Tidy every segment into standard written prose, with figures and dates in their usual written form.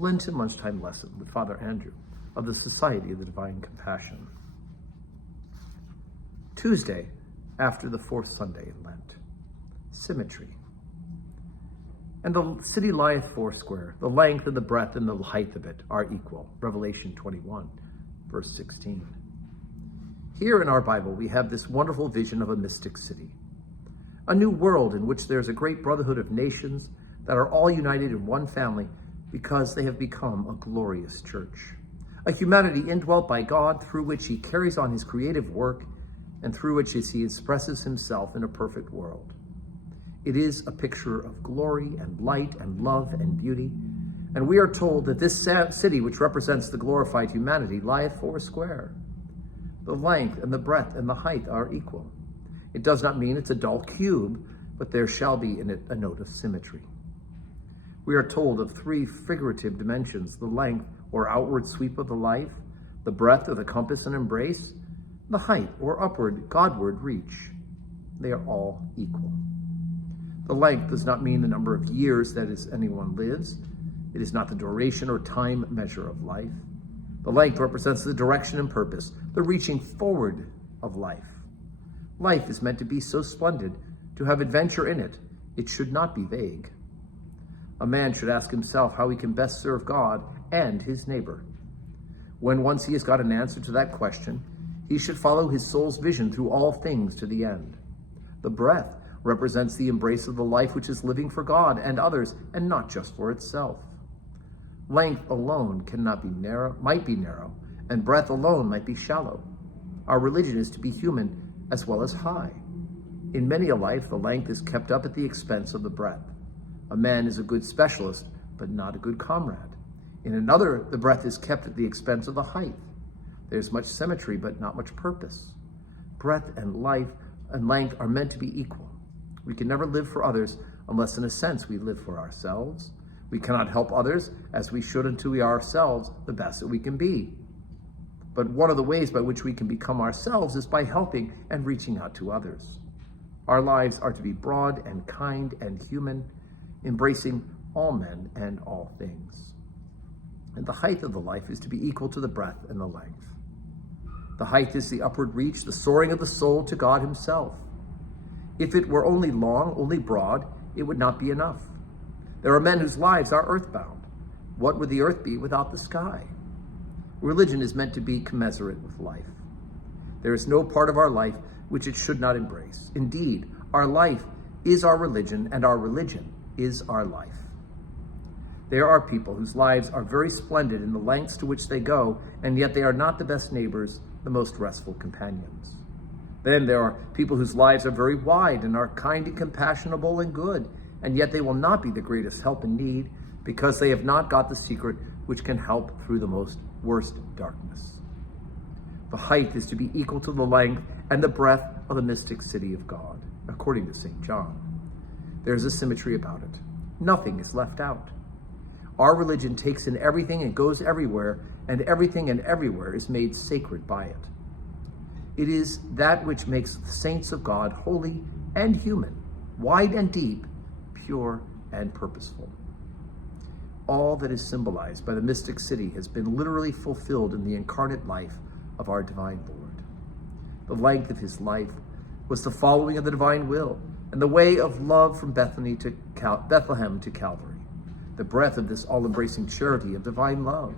Lenten Lunchtime lesson with Father Andrew of the Society of the Divine Compassion. Tuesday, after the fourth Sunday in Lent. Symmetry. And the city lieth foursquare, the length and the breadth and the height of it are equal. Revelation 21, verse 16. Here in our Bible, we have this wonderful vision of a mystic city, a new world in which there's a great brotherhood of nations that are all united in one family because they have become a glorious church, a humanity indwelt by God through which he carries on his creative work and through which he expresses himself in a perfect world. It is a picture of glory and light and love and beauty, and we are told that this city, which represents the glorified humanity, lieth foursquare. The length and the breadth and the height are equal. It does not mean it's a dull cube, but there shall be in it a note of symmetry. We are told of three figurative dimensions: the length or outward sweep of the life, the breadth or the compass and embrace, the height or upward Godward reach. They are all equal. The length does not mean the number of years that anyone lives. It is not the duration or time measure of life. The length represents the direction and purpose, the reaching forward of life. Life is meant to be so splendid, to have adventure in it. It should not be vague. A man should ask himself how he can best serve God and his neighbor. When once he has got an answer to that question, he should follow his soul's vision through all things to the end. The breath represents the embrace of the life which is living for God and others, and not just for itself. Length alone might be narrow, and breadth alone might be shallow. Our religion is to be human as well as high. In many a life, the length is kept up at the expense of the breadth. A man is a good specialist, but not a good comrade. In another, the breadth is kept at the expense of the height. There's much symmetry, but not much purpose. Breadth and life and length are meant to be equal. We can never live for others unless, in a sense, we live for ourselves. We cannot help others as we should until we are ourselves the best that we can be. But one of the ways by which we can become ourselves is by helping and reaching out to others. Our lives are to be broad and kind and human, embracing all men and all things. And the height of the life is to be equal to the breadth and the length. The height is the upward reach, the soaring of the soul to God himself. If it were only long, only broad, it would not be enough. There are men whose lives are earthbound. What would the earth be without the sky? Religion is meant to be commensurate with life. There is no part of our life which it should not embrace. Indeed, our life is our religion, and our religion is our life. There are people whose lives are very splendid in the lengths to which they go, and yet they are not the best neighbors, the most restful companions. Then there are people whose lives are very wide and are kind and compassionable and good, and yet they will not be the greatest help in need because they have not got the secret which can help through the most worst darkness. The height is to be equal to the length and the breadth of the mystic city of God, according to St. John. There is a symmetry about it. Nothing is left out. Our religion takes in everything and goes everywhere, and everything and everywhere is made sacred by it. It is that which makes the saints of God holy and human, wide and deep, pure and purposeful. All that is symbolized by the mystic city has been literally fulfilled in the incarnate life of our divine Lord. The length of his life was the following of the divine will and the way of love from Bethlehem to Calvary. The breadth of this all-embracing charity of divine love.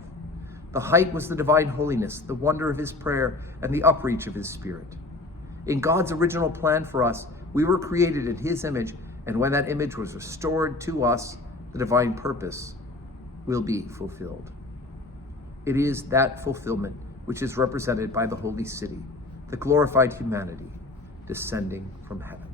The height was the divine holiness, the wonder of his prayer, and the upreach of his spirit. In God's original plan for us, we were created in his image, and when that image was restored to us, the divine purpose will be fulfilled. It is that fulfillment which is represented by the holy city, the glorified humanity descending from heaven.